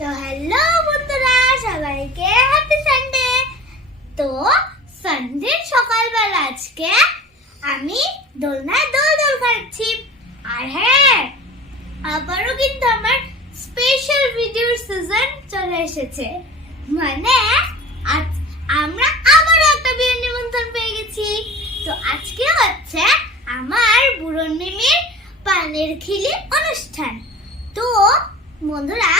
তো হ্যালো বন্ধুরা, সবাইকে হ্যাপি সানডে। তো সানডের সকালবেলা আজকে আমি দোলনায় দোল খাচ্ছি। আর হ্যাঁ, আবারও কিন্তু আমার স্পেশাল ভিডিওর সিজন চলে এসেছে। মানে আজ আমরা আবারও একটা বিয়ের নিমন্ত্রণ পেয়ে গেছি। তো আজকে হচ্ছে আমার বুড়ন মিমির পানের খিলি অনুষ্ঠান। তো বন্ধুরা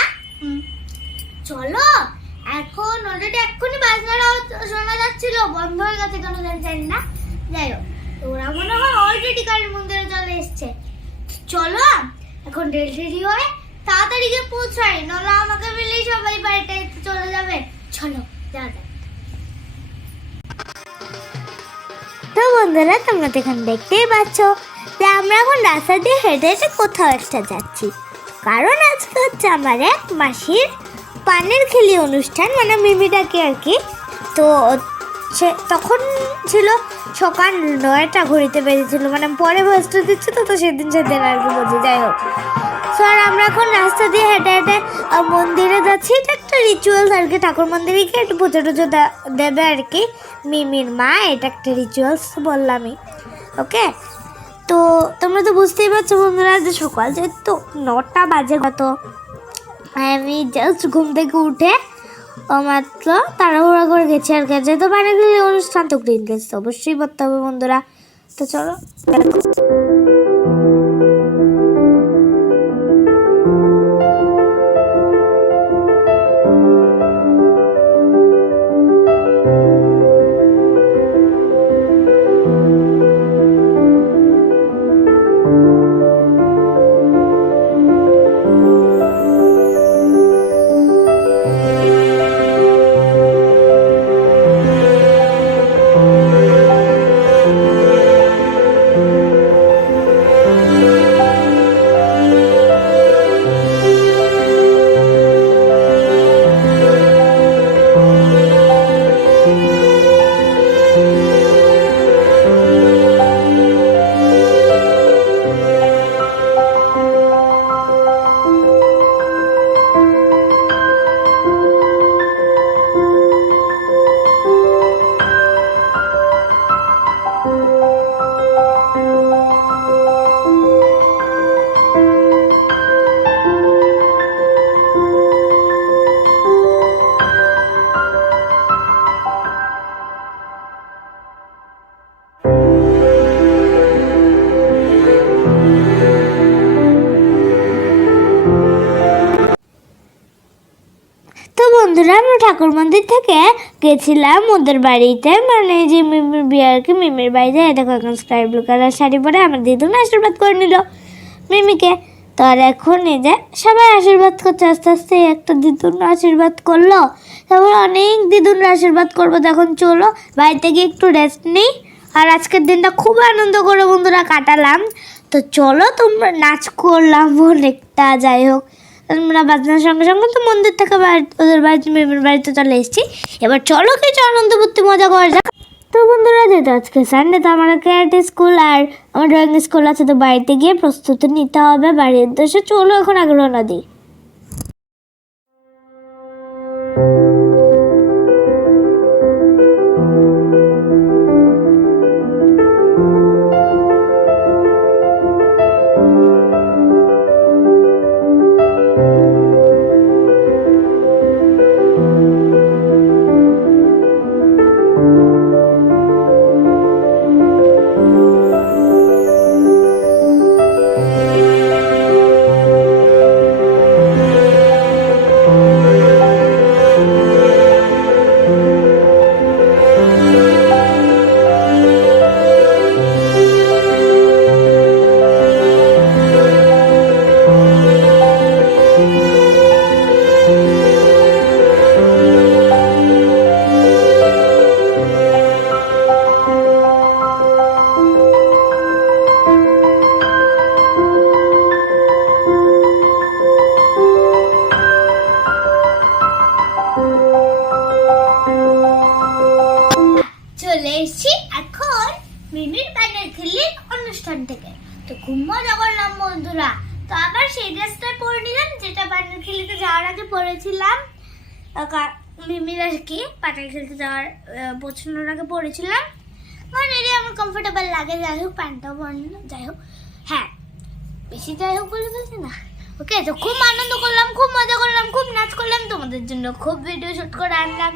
চলো, এখন অলরেডি এক্ষুনি বাজনাটা শোনা যাচ্ছিল, বন্ধ হয়ে গেছে কেন জানি না। যাই হোক, ওরা মনে হয় অলরেডি কালী মন্দিরে চলে এসছে। চলো এখন রেডি হয়ে তাড়াতাড়ি গিয়ে পৌঁছাই, নাহলে আমাকে মিলেই সবাই বাড়িতে চলে যাবে। চলো যাওয়া যাক। তো বন্ধুরা, তোমরা তো এখন দেখতেই পাচ্ছ যে আমরা এখন রাস্তা দিয়ে হেঁটে হেঁটে কোথাও একটা যাচ্ছি, কারণ আজকে হচ্ছে আমার এক মাসির পানের খিলি অনুষ্ঠান, মানে মিমিটাকে আর কি। তো তখন ছিল সকাল 9টা ঘড়িতে বেজেছিল, মানে পরে বয়সটা দিচ্ছে তো সেদিন আর কি বলছি। যাই হোক, তো আর আমরা এখন রাস্তা দিয়ে হেঁটে হেঁটে মন্দিরে যাচ্ছি। এটা একটা রিচুয়ালস আর কি, ঠাকুর মন্দিরে গিয়ে একটু পুজো টুজো দেবে আর কি মিমির মা। এটা একটা রিচুয়ালস বললামই, ওকে। তো তোমরা তো বুঝতেই পারছো বন্ধুরা যে সকাল যেহেতু 9টা বাজে কত, আমি জাস্ট ঘুম থেকে উঠে মাত্র তাড়াহুড়া করে গেছি আর কাছে। তো মানে অনুষ্ঠান তো গ্রিন ড্রেস অবশ্যই পড়তে হবে বন্ধুরা। তো চলো দেখো। বন্ধুরা, আমরা ঠাকুর মন্দির থেকে গেছিলাম ওদের বাড়িতে, মানে যে মিমির বিয়ে আর কি, মিমির বাড়িতে। দেখো এখন স্কাই ব্লু কালার শাড়ি পরে আমার দিদুন আশীর্বাদ করে নিল মিমিকে। তো আর এখন এই যে সবাই আশীর্বাদ করছে আস্তে আস্তে। একটা দিদুন আশীর্বাদ করলো, তারপর অনেক দিদুনরা আশীর্বাদ করবো। তখন চলো বাড়িতে গিয়ে একটু রেস্ট নিই। আর আজকের দিনটা খুব আনন্দ করে বন্ধুরা কাটালাম। তো চলো, তোমরা নাচ করলাম অনেকটা। যাই হোক, আমরা বাজনার সঙ্গে সঙ্গে তো মন্দির থেকে ওদের বাড়িতে মেমের বাড়িতে চলে এসেছি। এবার চলো কিছু আনন্দ করতে মজা করা যাক। তো বন্ধুরা, যেহেতু আজকে সানডে, তো আমার ক্যারাটে স্কুল আর আমার ড্রয়িং স্কুল আছে, তো বাড়িতে গিয়ে প্রস্তুতি নিতে হবে বাড়ির উদ্দেশ্যে। চলো এখন আগে রওনা দিই। আগে পড়েছিলাম মিমির আর কি পাটাল খেলতে যাওয়ার পছন্দের আগে পড়েছিলাম, কারণ এটি আমার কমফোর্টেবল লাগে। যাই হোক প্যান্টটাও পড়লাম, যাই হোক হ্যাঁ বেশি যাই হোক বলে ফেলছি না। ওকে, তো খুব আনন্দ করলাম, খুব মজা করলাম, খুব নাচ করলাম, তোমাদের জন্য খুব ভিডিও শুট করে আনলাম।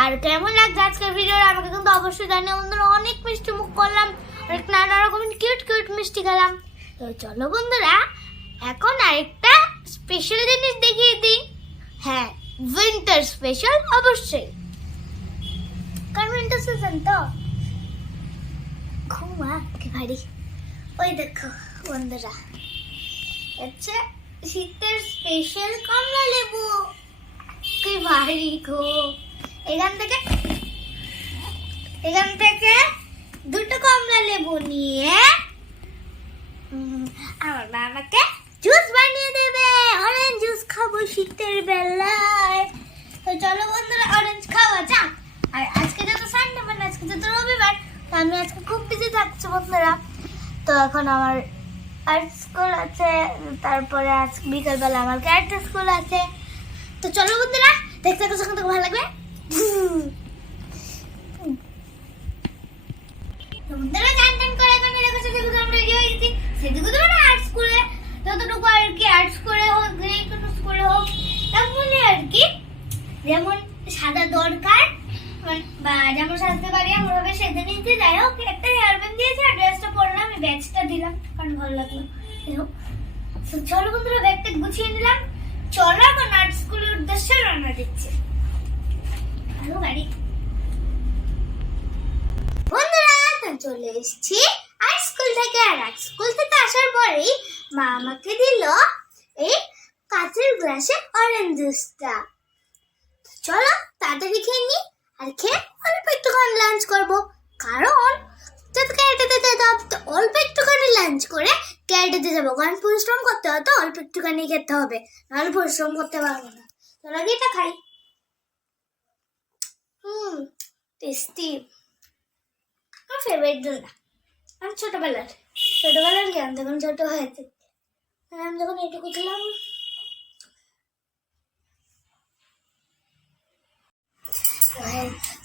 আর কেমন লাগছে আজকের ভিডিও আমাকে কিন্তু অবশ্যই জানিও বন্ধুরা। অনেক মিষ্টি মুখ করলাম, অনেক নানা রকম কিউট কিউট মিষ্টি খেলাম। তো চলো বন্ধুরা, এখন আরেকটা স্পেশাল জিনিস দেখিয়ে দিই। হ্যাঁ, উইন্টার স্পেশাল অবশ্যই, কারণ উইন্টার সিজন তো। ঘুমা কি ভারী, ওই দেখো বন্ধুরা, আচ্ছা শীতের স্পেশাল কমলা লেবু, কি ভারী গো। এখান থেকে দুটো কমলা লেবু নিয়ে আমার মা আমাকে জুস বানিয়ে দেবে। অরেঞ্জ জুস খাবো শীতের বেলায়। তো চলো বন্ধুরা, অরেঞ্জ খাওয়া যাক। আর আজকে যত সানডে, মানে আজকে যত রবিবার, তো আমি আজকে খুব বিজি থাকছি বন্ধুরা। তো এখন আমার আর্ট স্কুল আছে, তারপরে আজ বিকালবেলা আমার ক্যারেক্টার স্কুল আছে। তো চলো বন্ধুরা, দেখতে থাকো, যখন ভালো লাগবে। বন্ধুরা গান টান করে এখন এরকম সেদিকে আমরা রেডি হয়ে গেছি। সেদিকে তো মানে আর্ট স্কুলে যতটুকু আর কি, আর্ট স্কুলে হোক কোনো স্কুলে হোক, তেমনই আর কি। যেমন সাদা দরকার বা যেমন সাজতে পারি আমরা সেজে নিতে। যাই হোক, একটা হেয়ার ব্যান্ড দিয়েছি আর ড্রেসটা পরলাম, আমি ব্যাগটা দিলাম কারণ ভালো লাগলো। তো চলো বন্ধুরা, ব্যাগটা গুছিয়ে নিলাম। চলো এখন আর্ট স্কুলের উদ্দেশ্যে রওনা দিচ্ছি। হ্যালো গাড়ি বন্ধুরা, চলে এসেছি আর্ট স্কুল থেকে। আর আর্ট স্কুল থেকে আসার পরেই মা আমাকে দিল এই কাঁচের গ্লাসে অরেঞ্জ জুসটা। চলো তাড়াতাড়ি খেয়ে নি, আর খেয়ে অল্প একটুখানি লাঞ্চ করবো, কারণ ক্যারেটেতে যেতে হবে। তো অল্প একটুখানি লাঞ্চ করে ক্যারেটেতে যাবো, কারণ পরিশ্রম করতে হয়, তো অল্প একটুখানি খেতে হবে, নাহলে পরিশ্রম করতে পারবো না। তোর আগে এটা খাই। টেস্টি, আমার ফেভারিট দোলনা। আমি ছোটবেলার জ্ঞান যখন ছোট হয়েছে, আমি যখন এটুকু ছিলাম।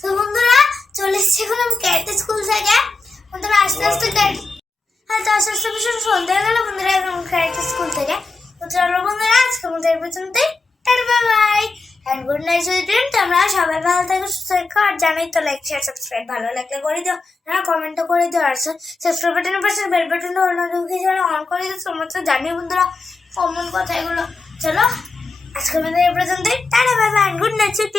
তো বন্ধুরা চলে এসেছি এখন আমি ক্যারেটে স্কুল থেকে। বন্ধুরা আস্তে আস্তে ভীষণ সন্ধ্যা হয়ে গেল বন্ধুরা এখন ক্যারেটে স্কুল থেকে। তো চলো বন্ধুরা, আজকে আমাদের পর্যন্তই। Tata bye bye and good night sweet. তোমরা সবাই ভালো থাকো, সুস্থ থাকো। আর জানোই তো, লাইক শেয়ার সাবস্ক্রাইব ভালো লাগলে করে দিও, না কমেন্টও করে দিও। আর সাবস্ক্রাইব বাটনের পাশে বেল বাটনটা অন করে দিও। তোমরা তো জানিও বন্ধুরা কমন কথা এগুলো। চলো আজকে আমাদের এই পর্যন্তই। Tata bye bye and good night sweet.